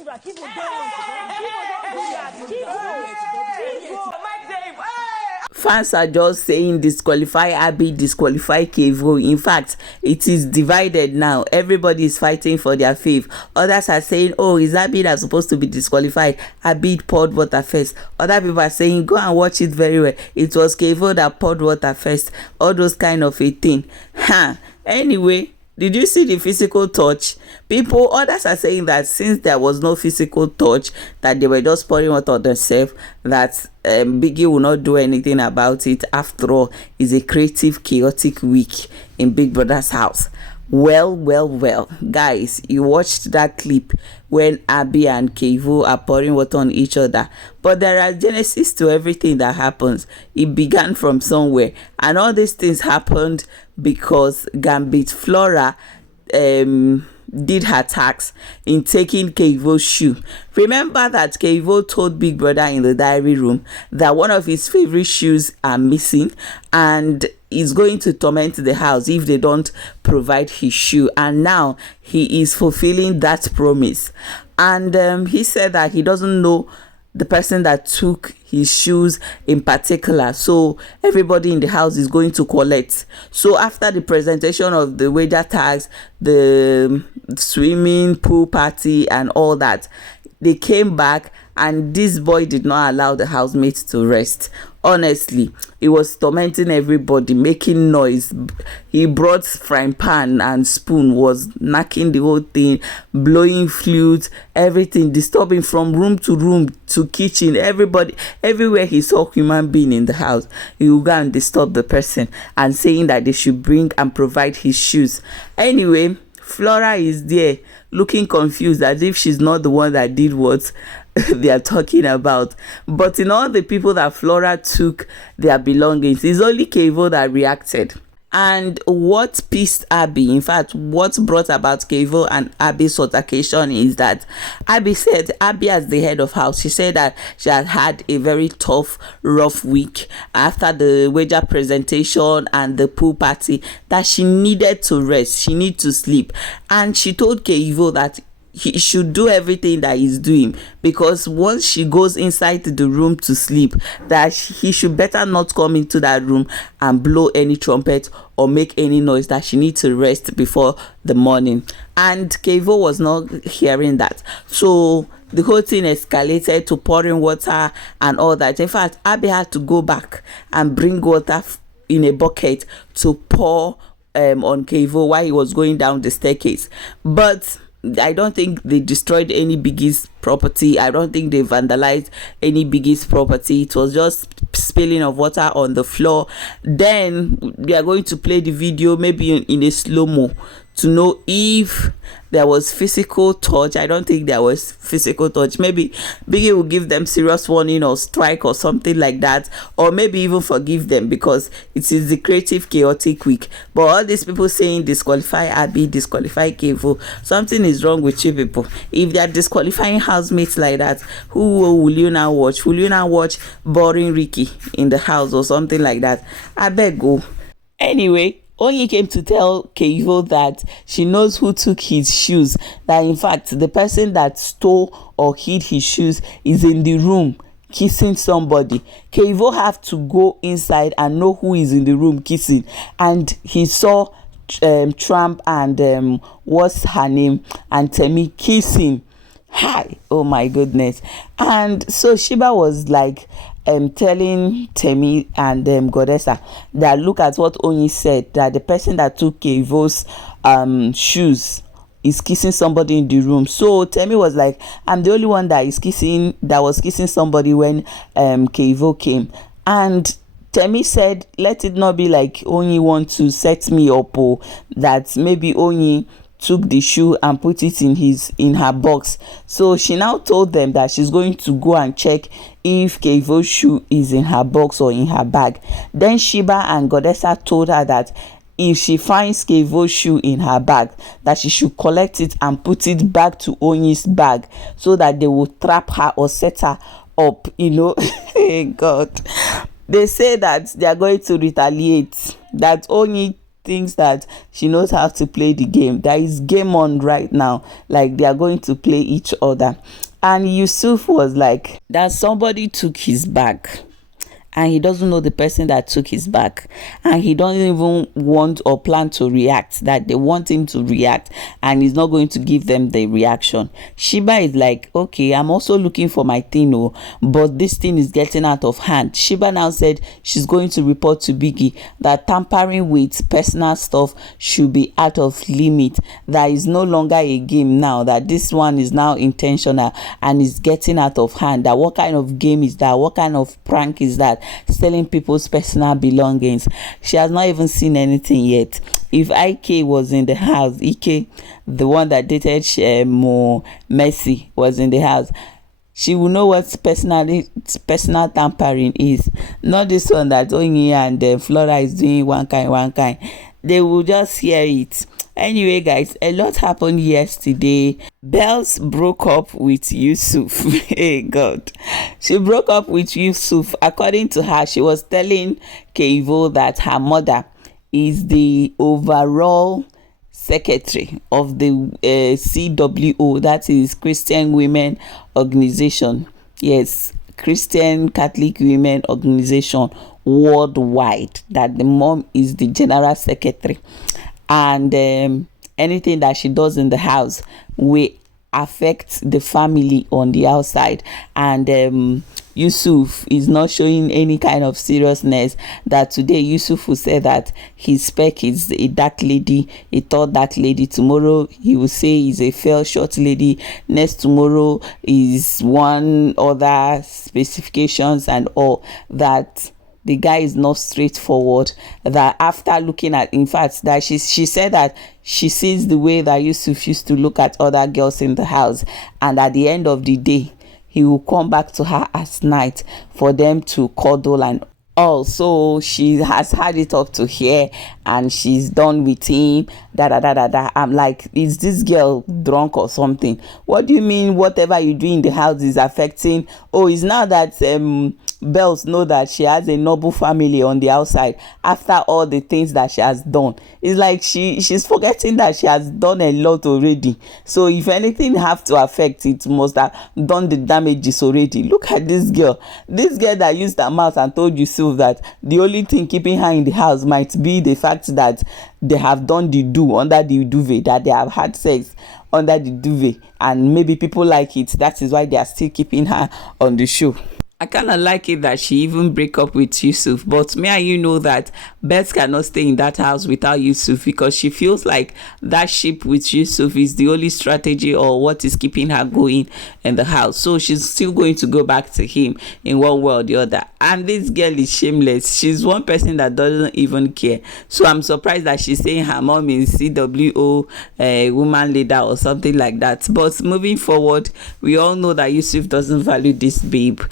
do that. Keep on doing. Fans are just saying disqualify Abi, disqualify Keivo. In fact, it is divided now. Everybody is fighting for their fave. Others are saying, oh, is Abi that's supposed to be disqualified? Abi poured water first. Other people are saying, go and watch it very well. It was Keivo that poured water first. All those kind of a thing. Anyway, did you see the physical touch? Others are saying that since there was no physical touch, that they were just pouring water on themselves, that Biggie will not do anything about it. After all, it's a creative, chaotic week in Big Brother's house. Well, guys, you watched that clip when Abi and Keivo are pouring water on each other. But there are genesis to everything that happens. It began from somewhere, and all these things happened because Gambit Flora did her tax in taking Keivo's shoe. Remember that Keivo told Big Brother in the diary room that one of his favorite shoes are missing, and is going to torment the house if they don't provide his shoe. And now he is fulfilling that promise. And he said that he doesn't know the person that took his shoes in particular, so everybody in the house is going to collect. So after the presentation of the wager tags, the swimming pool party and all that, they came back, and this boy did not allow the housemates to rest. Honestly, he was tormenting everybody, making noise. He brought frying pan and spoon, was knocking the whole thing, blowing flutes, everything, disturbing from room to kitchen. Everybody, everywhere he saw human being in the house, he would go and disturb the person and saying that they should bring and provide his shoes. Anyway, Flora is there looking confused, as if she's not the one that did what they are talking about. But in all the people that Flora took their belongings, it's only Keivo that reacted. And what pissed Abi, in fact, what brought about Keivo and Abi's altercation is that Abi said, Abi as the head of house, she said that she had had a very tough, rough week after the wager presentation and the pool party, that she needed to rest, she needed to sleep. And she told Keivo that he should do everything that he's doing, because once she goes inside the room to sleep, that he should better not come into that room and blow any trumpet or make any noise, that she needs to rest before the morning. And Keivo was not hearing that, so the whole thing escalated to pouring water and all that. In fact, Abi had to go back and bring water in a bucket to pour on Keivo while he was going down the staircase. But I don't think they destroyed any Biggie's property. I don't think they vandalized any Biggie's property. It was just spilling of water on the floor. Then they are going to play the video, maybe in a slow-mo, to know if there was physical touch. I don't think there was physical touch. Maybe Biggie will give them serious warning or strike or something like that, or maybe even forgive them, because it is the creative, chaotic week. But all these people saying disqualify Abi, disqualify Keivo, something is wrong with you people. If they are disqualifying housemates like that, who will you now watch? Will you now watch boring Ricky in the house or something like that? I beg go. Anyway, Onyi came to tell Keivo that she knows who took his shoes, that in fact the person that stole or hid his shoes is in the room kissing somebody. Keivo have to go inside and know who is in the room kissing, and he saw Trump and what's her name, and Temi kissing. Hi, oh my goodness. And so Shiba was like telling Temi and Godessa that look at what Onyi said, that the person that took Keivo's shoes is kissing somebody in the room. So Temi was like, I'm the only one that was kissing somebody when Keivo came. And Temi said, let it not be like Onyi want to set me up, or that maybe Onyi took the shoe and put it in her box. So she now told them that she's going to go and check if Keivo's shoe is in her box or in her bag. Then Shiba and Godessa told her that if she finds Keivo's shoe in her bag, that she should collect it and put it back to Onyi's bag, so that they will trap her or set her up, God. They say that they are going to retaliate, that Onyi thinks that she knows how to play the game. There is game on right now, like they are going to play each other. And Yusuf was like that somebody took his bag and he doesn't know the person that took his bag, and he don't even want or plan to react, that they want him to react and he's not going to give them the reaction. Sheba is like, okay, I'm also looking for my thing, oh, but this thing is getting out of hand. Sheba now said she's going to report to Biggie that tampering with personal stuff should be out of limit, that is no longer a game now, that this one is now intentional and is getting out of hand. That what kind of game is that? What kind of prank is that? Stealing people's personal belongings. She has not even seen anything yet. If IK was in the house, Ike, the one that dated Mercy, was in the house, she will know what personal tampering is. Not this one that Onyi and Flora is doing one kind. They will just hear it. Anyway, guys, a lot happened yesterday. Bells broke up with Yusuf. Hey God, she broke up with Yusuf. According to her, she was telling Keivo that her mother is the overall secretary of the CWO, that is Christian Women Organization. Yes, Christian Catholic Women Organization worldwide. That the mom is the general secretary, and anything that she does in the house will affect the family on the outside. And Yusuf is not showing any kind of seriousness. That today Yusuf will say that his spec is a dark lady, a tall dark lady. Tomorrow he will say he's a fair short lady. Next tomorrow is one other specifications and all. That the guy is not straightforward. That after looking at, in fact, that she said that she sees the way that Yusuf used to look at other girls in the house, and at the end of the day he will come back to her at night for them to cuddle and all. So she has had it up to here and she's done with him. I'm like, is this girl drunk or something? What do you mean whatever you do in the house is affecting? Oh, it's now that Bells know that she has a noble family on the outside after all the things that she has done. It's like she's forgetting that she has done a lot already. So if anything have to affect, it must have done the damages already. Look at this girl that used her mouth and told Yusuf that the only thing keeping her in the house might be the fact that they have done the do under the duvet, that they have had sex under the duvet, and maybe people like it. That is why they are still keeping her on the show. I kind of like it that she even break up with Yusuf, but me and you know that Beth cannot stay in that house without Yusuf, because she feels like that ship with Yusuf is the only strategy or what is keeping her going in the house. So she's still going to go back to him in one way or the other. And this girl is shameless. She's one person that doesn't even care. So I'm surprised that she's saying her mom is CWO woman leader or something like that. But moving forward, we all know that Yusuf doesn't value this babe.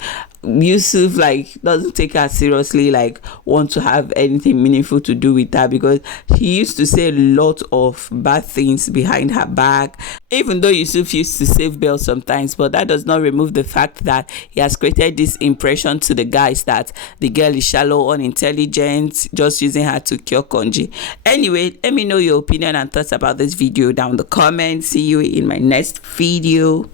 Yusuf doesn't take her seriously, want to have anything meaningful to do with her, because he used to say a lot of bad things behind her back, even though Yusuf used to save Belle sometimes. But that does not remove the fact that he has created this impression to the guys that the girl is shallow, unintelligent, just using her to cure Konji. Anyway, let me know your opinion and thoughts about this video down in the comments. See you in my next video.